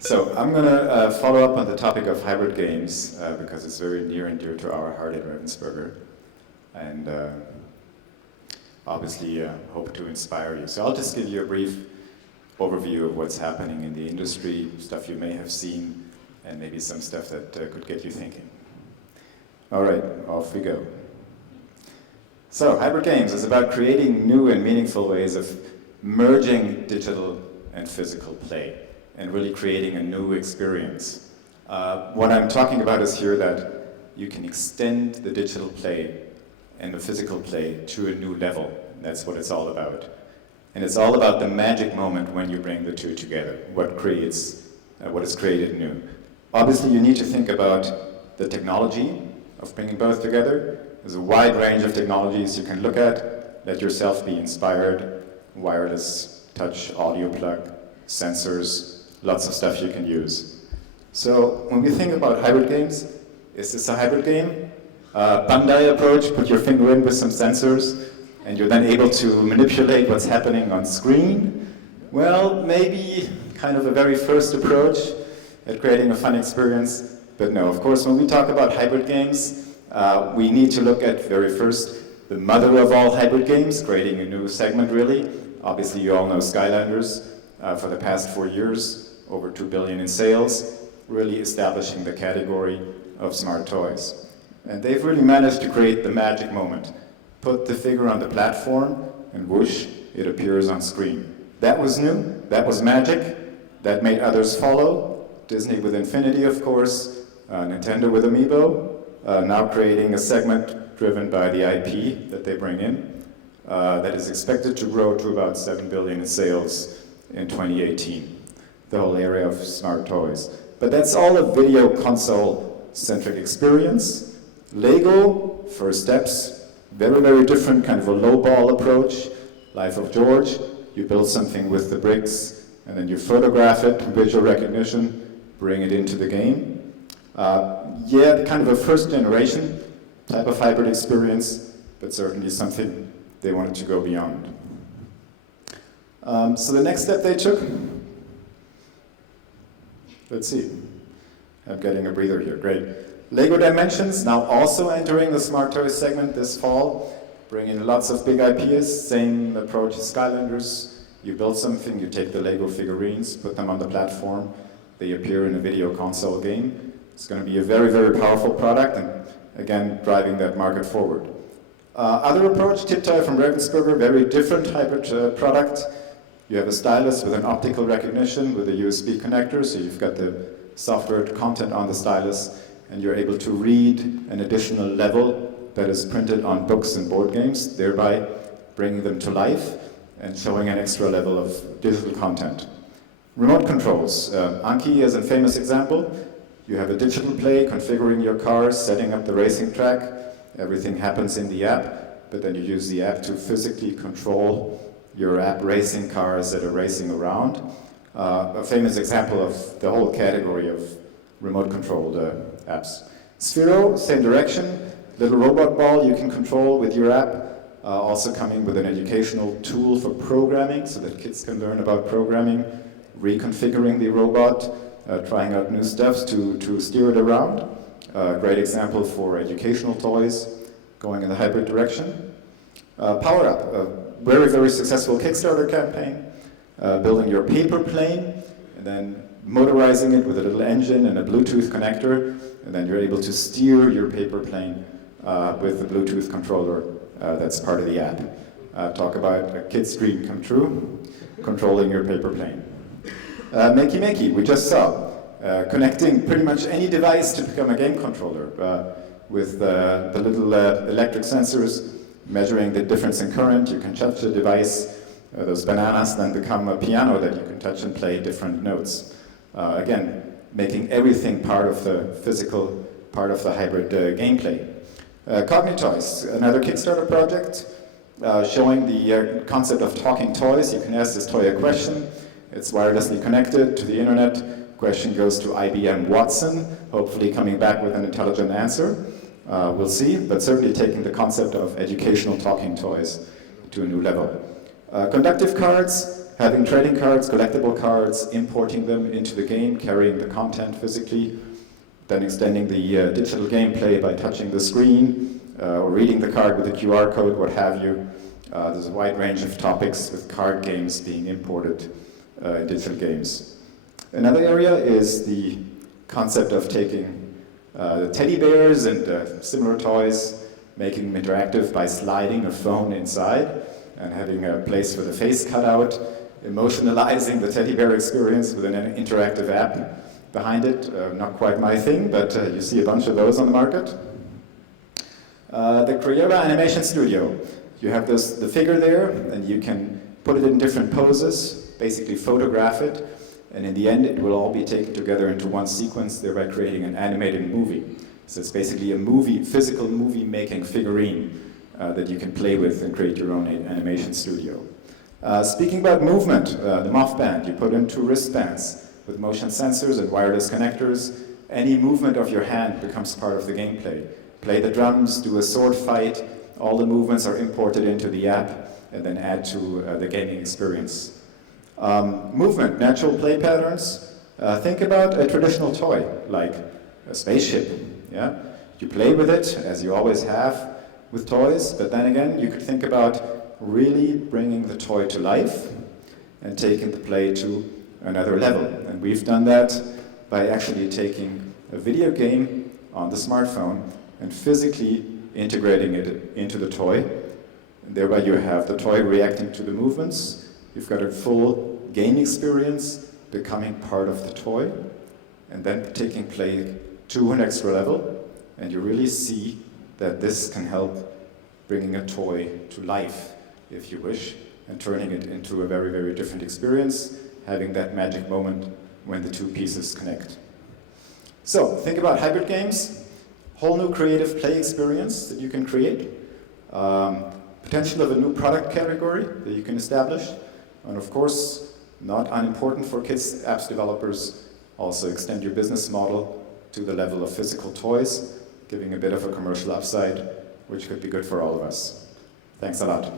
So I'm going to follow up on the topic of hybrid games because it's very near and dear to our heart at Ravensburger, and obviously hope to inspire you. So I'll just give you a brief overview of what's happening in the industry, stuff you may have seen, and maybe some stuff that could get you thinking. All right, off we go. So hybrid games is about creating new and meaningful ways of merging digital and physical play, and really creating a new experience. What I'm talking about is here that you can extend the digital play and the physical play to a new level. That's what it's all about. And it's all about the magic moment when you bring the two together, what is created new. Obviously, you need to think about the technology of bringing both together. There's a wide range of technologies you can look at, let yourself be inspired, wireless, touch, audio plug, sensors, lots of stuff you can use. So when we think about hybrid games, is this a hybrid game? Bandai approach, put your finger in with some sensors, and you're then able to manipulate what's happening on screen? Well, maybe kind of a very first approach at creating a fun experience, but no, of course, when we talk about hybrid games, we need to look at very first the mother of all hybrid games, creating a new segment really. Obviously, you all know Skylanders. For the past 4 years, over 2 billion in sales, really establishing the category of smart toys. And they've really managed to create the magic moment. Put the figure on the platform, and whoosh, it appears on screen. That was new, that was magic, that made others follow. Disney with Infinity, of course, Nintendo with Amiibo, now creating a segment driven by the IP that they bring in, that is expected to grow to about 7 billion in sales in 2018, the whole area of smart toys. But that's all a video console-centric experience. Lego, first steps, very, very different, kind of a low-ball approach. Life of George, you build something with the bricks, and then you photograph it, visual recognition, bring it into the game. Yeah, kind of a first-generation type of hybrid experience, but certainly something they wanted to go beyond. So the next step they took, let's see, I'm getting a breather here, great. Lego Dimensions now also entering the smart toys segment this fall, bringing lots of big IPs, same approach as Skylanders. You build something, you take the Lego figurines, put them on the platform, they appear in a video console game. It's going to be a very, very powerful product, and again, driving that market forward. Other approach, Tip Toy from Ravensburger, very different hybrid product. You have a stylus with an optical recognition with a USB connector, so you've got the software content on the stylus, and you're able to read an additional level that is printed on books and board games, thereby bringing them to life and showing an extra level of digital content. Remote controls. Anki is a famous example. You have a digital play, configuring your cars, setting up the racing track. Everything happens in the app, but then you use the app to physically control your app racing cars that are racing around. A famous example of the whole category of remote-controlled apps. Sphero, same direction. Little robot ball you can control with your app. Also coming with an educational tool for programming so that kids can learn about programming. Reconfiguring the robot, trying out new stuff to steer it around. Great example for educational toys going in the hybrid direction. Power Up, very, very successful Kickstarter campaign, building your paper plane and then motorizing it with a little engine and a Bluetooth connector, and then you're able to steer your paper plane with the Bluetooth controller that's part of the app. Talk about a kid's dream come true, controlling your paper plane. Makey Makey, we just saw, connecting pretty much any device to become a game controller with the little electric sensors, measuring the difference in current. You can touch the device, those bananas then become a piano that you can touch and play different notes. Again, making everything part of the physical, part of the hybrid gameplay. Cognitoys, another Kickstarter project, showing the concept of talking toys. You can ask this toy a question, it's wirelessly connected to the internet. Question goes to IBM Watson, hopefully coming back with an intelligent answer. We'll see, but certainly taking the concept of educational talking toys to a new level. Conductive cards, Having trading cards, collectible cards, importing them into the game, carrying the content physically, then extending the digital gameplay by touching the screen, or reading the card with a QR code, what have you. There's a wide range of topics with card games being imported in digital games. Another area is the concept of taking teddy bears and similar toys, making them interactive by sliding a phone inside and having a place for the face cut out, emotionalizing the teddy bear experience with an interactive app behind it. Not quite my thing, but you see a bunch of those on the market. The Crayola Animation Studio. You have the figure there, and you can put it in different poses, basically photograph it, and in the end it will all be taken together into one sequence, thereby creating an animated movie. So it's basically a physical movie-making figurine that you can play with and create your own animation studio. Speaking about movement, the MOF band, you put in 2 wristbands with motion sensors and wireless connectors. Any movement of your hand becomes part of the gameplay. Play the drums, do a sword fight, all the movements are imported into the app and then add to the gaming experience. Movement, natural play patterns. Think about a traditional toy, like a spaceship. Yeah? You play with it, as you always have with toys, but then again, you could think about really bringing the toy to life and taking the play to another level. And we've done that by actually taking a video game on the smartphone and physically integrating it into the toy. And thereby you have the toy reacting to the movements. You've got a full game experience becoming part of the toy, and then taking play to an extra level. And you really see that this can help bringing a toy to life, if you wish, and turning it into a very, very different experience, having that magic moment when the 2 pieces connect. So, think about hybrid games, whole new creative play experience that you can create, potential of a new product category that you can establish, and of course, not unimportant for kids apps developers, also extend your business model to the level of physical toys, giving a bit of a commercial upside, which could be good for all of us. Thanks a lot.